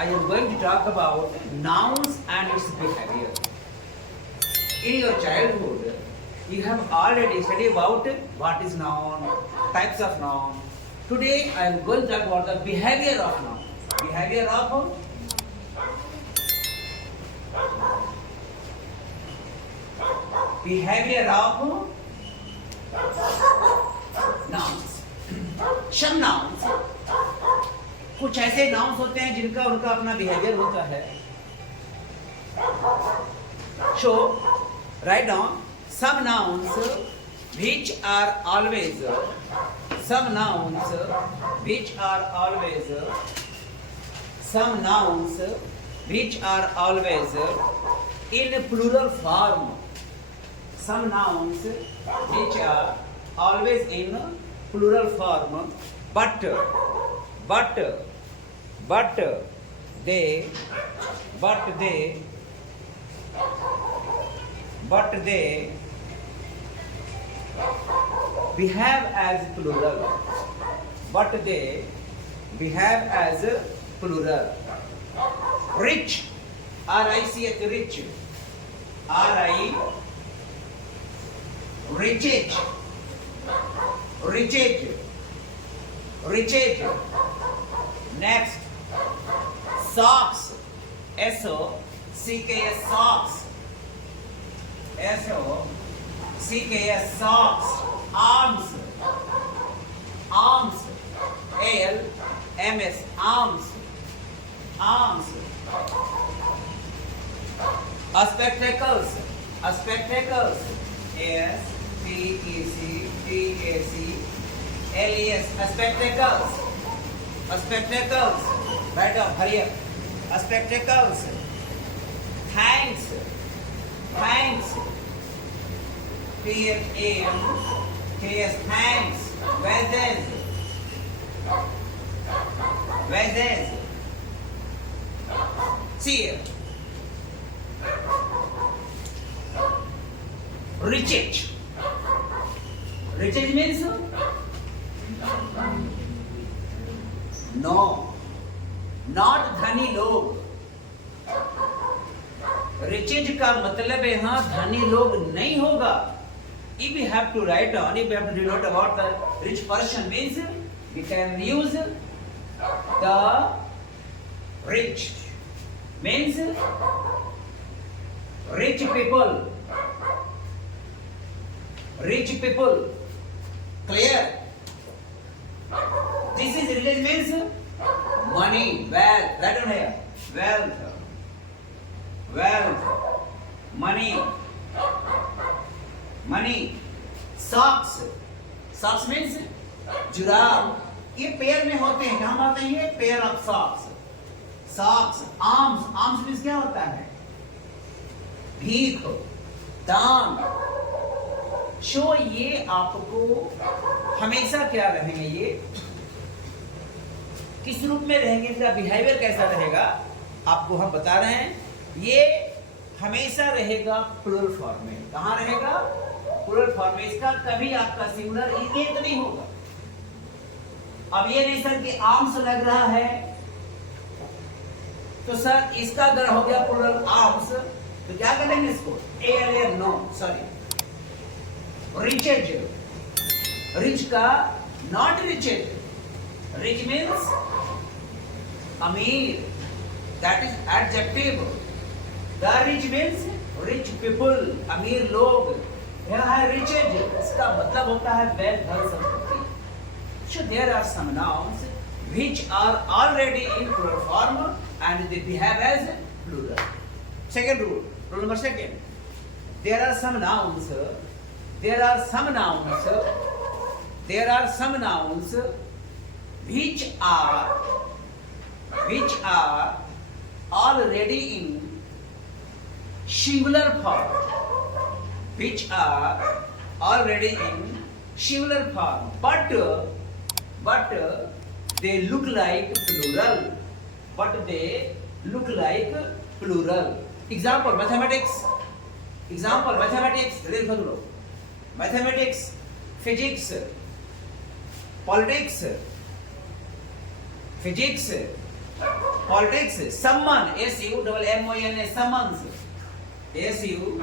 I am going to talk about nouns and its behavior. In your childhood, you have already studied about what is noun, types of noun. Today, I am going to talk about the behavior of noun. Behavior of nouns. Some nouns, कुछ ऐसे nouns होते हैं जिनका उनका अपना behaviour होता है. So, write down some nouns which are always some nouns which are always in plural form. Some nouns which are always in plural form, but they behave as plural. But they behave as plural. Rich, R-I-C-H, rich, R-I, richage, next, socks, S-O-C-K-S, socks, S-O-C-K-S, socks, arms, A-L-M-S, arms, spectacles, S-P-E-C-T-A-C-L-E-S, spectacles, right up, hurry up, spectacles, thanks, T-H-A-N-K-S, thanks, vases, see here, richage means no, not धनी लोग. richage का मतलब यहाँ धनी लोग नहीं होगा. If we have to write down, if we have to denote about the rich person means we can use the rich means rich people, clear? This is rich means money, wealth, right down here, wealth, money, socks means जुराब. ये pair में होते हैं, कहाँ आते हैं ये? Pair of socks, arms means क्या होता है? भीख, दान. शो ये आपको हमेशा क्या रहेंगे, ये किस रूप में रहेंगे, इसका बिहेवियर कैसा रहेगा आपको हम बता रहे हैं. ये हमेशा रहेगा प्लूरल फॉर्म में. कहाँ रहेगा? प्लूरल फॉर्म में. इसका कभी आपका सिंगुलर इनिट नहीं होगा. अब ये नहीं सर कि आर्म्स लग रहा है तो सर इसका अगर हो गया प्लूरल आर्म्स तो क्या करेंगे इसको? ALM, no, sorry. richage, rich का not richage. Rich means अमीर, that is adjective. The rich means rich people, अमीर लोग. यहाँ है richage, इसका मतलब होता है wealth, धन संपत्ति. So there are some nouns which are already in plural form and they behave as plural. Second rule number second. There are some nouns which are already in singular form. But they look like plural. Example, mathematics. Mathematics, physics, politics, Politics, summon, S-U-M-M-O-N-A, summons. S-U-M-M-O-N-A,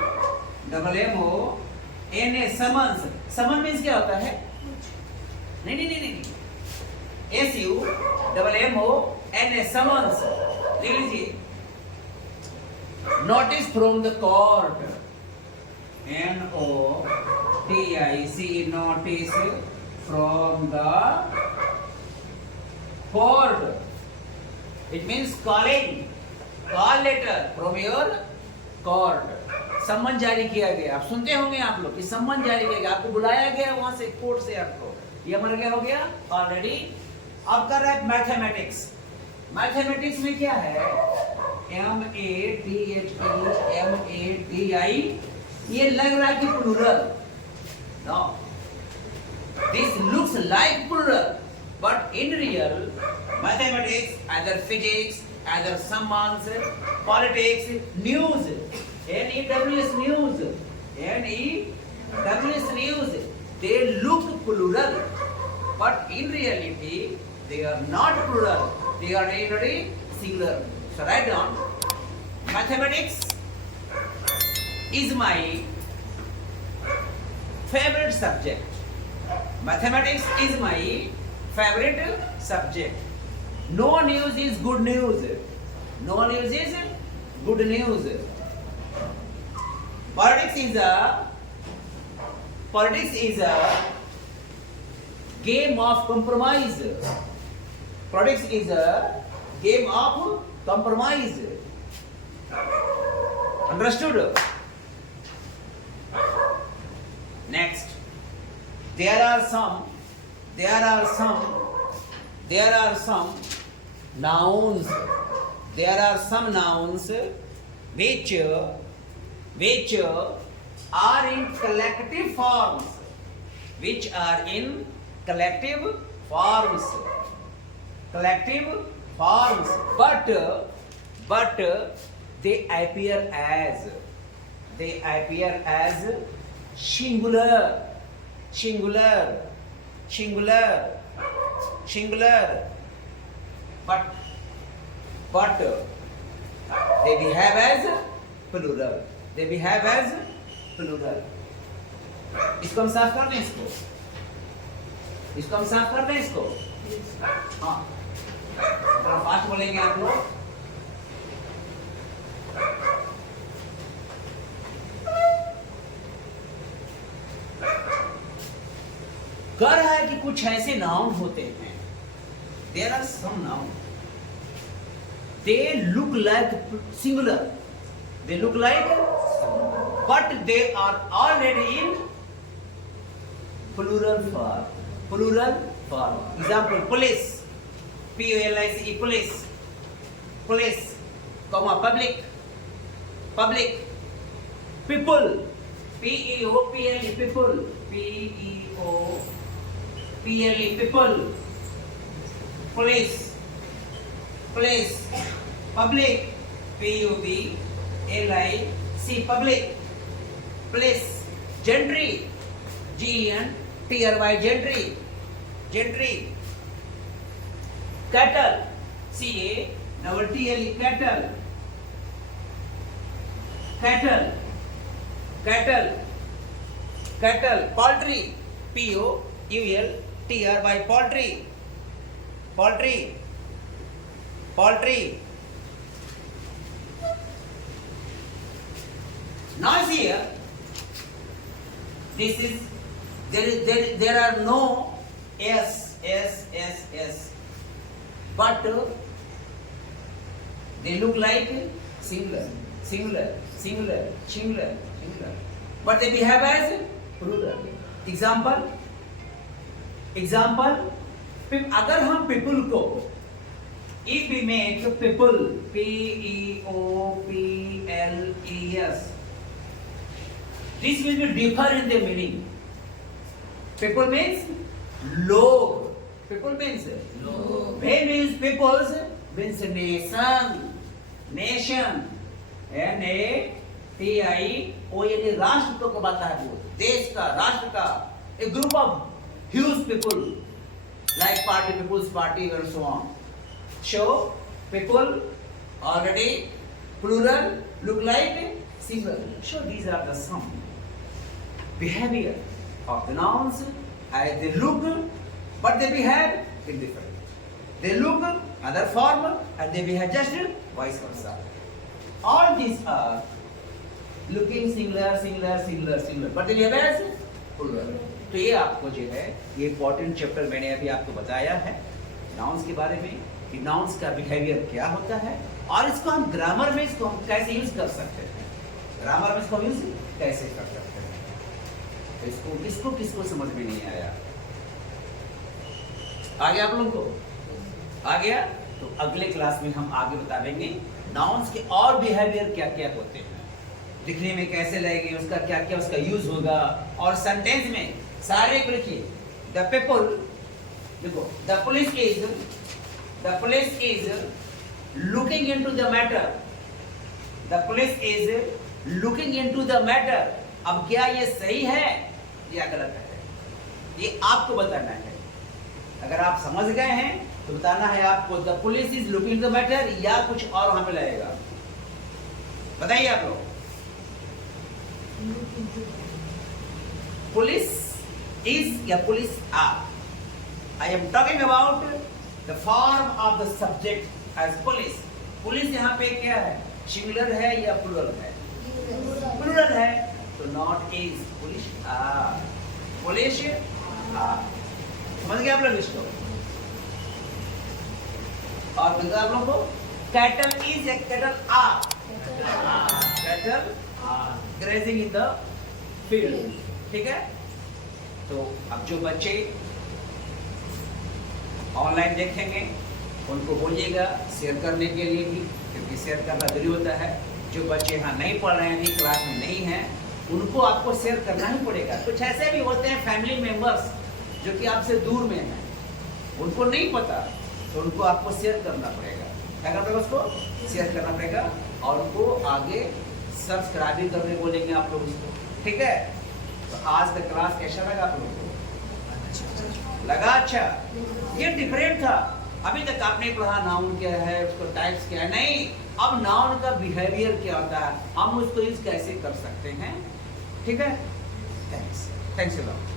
summons. Summon means क्या होता है? नहीं. S-U-M-M-O-N-A, summons. लिख लीजिए. Notice from the court. N-O-T-I-C, notice from the court. It means calling. Call letter from your court. सम्मन जारी किया गया. आप सुनते होंगे आप लोग कि सम्मन जारी किया गया, आपको बुलाया गया वहां से, कोर्ट से आपको. ये हमारा क्या हो गया ऑलरेडी. अब कर रहा है मैथमेटिक्स. मैथमेटिक्स में क्या है? M-A-T-H-E-M-A-T-I. ये लग रहा है कि plural. No, this looks like plural, but in real mathematics, either physics, either summons, politics, news, N-E-W-S, news, N-E-W-S, news, they look plural, but in reality they are not plural, they are already singular. So write down, mathematics is my favorite subject. Mathematics is my favorite subject. No news is good news. No news is good news. Politics is a game of compromise. Politics is a game of compromise. Understood? Next, there are some nouns. There are some nouns which are in collective forms. Which are in collective forms. Collective forms. But they appear as singular. But they behave as plural. इसको हम साफ कर दें. इसको हम साफ कर दें. हाँ, थोड़ा फास्ट बोलेंगे आप लोग. कह रहा है कि कुछ ऐसे नाउन होते हैं. There are some nouns. They look like singular. They look like, but they are already in plural form. Example: police, P-O-L-I-C-E, police, comma public, people, P-E-O-P-L-E, people, P-E-O-P-L-E, people, police, public, P-U-B-L-I-C, public, place, gentry, G-E-N-T-R-Y, gentry, cattle, C-A-T-T-L-E, cattle, poultry, P-O-U-L-T-R-Y, poultry. Now here, there are no S, but they look like singular, but they behave as plural. Example, अगर हम people को, if we make people, P-E-O-P-L-E-S, this will be differ in the meaning. People means log. People means log. Means peoples means nation. N-A-T-I-O-N, राष्ट्र को बताता है वो, देश का, राष्ट्र का, a group of huge people like party, people's party and so on. So people, already plural, look like singular. So these are the some behavior of the nouns as they look, but they behave in different. They look other form and they behave just vice versa. All these are looking singular, singular, singular, singular, but they behave as plural. तो ये आपको जो है ये important chapter मैंने अभी आपको बताया है नाउन्स के बारे में कि नाउन्स का बिहेवियर क्या होता है और इसको हम ग्रामर में इसको हम कैसे यूज कर सकते हैं, ग्रामर में इसको यूज कैसे कर सकते हैं। तो इसको किसको किसको समझ में नहीं आया, आ गया आप लोगों को? आ गया? तो अगले क्लास में हम आगे बताएंगे नाउन्स के और बिहेवियर क्या क्या होते हैं, दिखने में कैसे लगेंगे, उसका क्या क्या उसका यूज होगा, और सेंटेंस में सारे को लिखिए। द पीपल, देखो the police is looking into the matter, the police is looking into the matter. अब क्या ये सही है या गलत है, ये आपको बताना है। अगर आप समझ गए हैं तो बताना है आपको the police is looking the matter या कुछ और वहां पे लगेगा, बताइए आप लोग। पुलिस इज या police are, I am talking about the form of the subject as police. Police यहाँ पे क्या है, सिंगुलर है या प्लूरल है? प्लूरल है, तो not is, police are, police are. समझ गए आप लोग इसको? और बता आप लोगों को कैटल इज या cattle are, cattle grazing in the field, ठीक है। तो अब जो बच्चे ऑनलाइन देखेंगे उनको बोलिएगा शेयर करने के लिए भी, क्योंकि शेयर करना जरूरी होता है। जो बच्चे यहाँ नहीं पढ़ रहे हैं, नहीं क्लास में नहीं हैं, उनको आपको शेयर करना ही पड़ेगा। कुछ ऐसे भी होते हैं फैमिली मेंबर्स जो कि आपसे दूर में हैं, उनको नहीं पता, तो उनको आपको शेयर करना पड़ेगा। क्या करना पड़ेगा? उसको शेयर करना पड़ेगा और उनको आगे सब्सक्राइब भी करने बोलेंगे आप लोग उसको, ठीक है। तो आज का क्लास कैसा लगा आप लोगों को? लगा अच्छा? ये डिफरेंट था। अभी तक आपने पढ़ा नाउन क्या है, उसको टाइप्स क्या है, नहीं। अब नाउन का बिहेवियर क्या होता है, हम उसको यूज कैसे कर सकते हैं, ठीक है। Thanks a lot.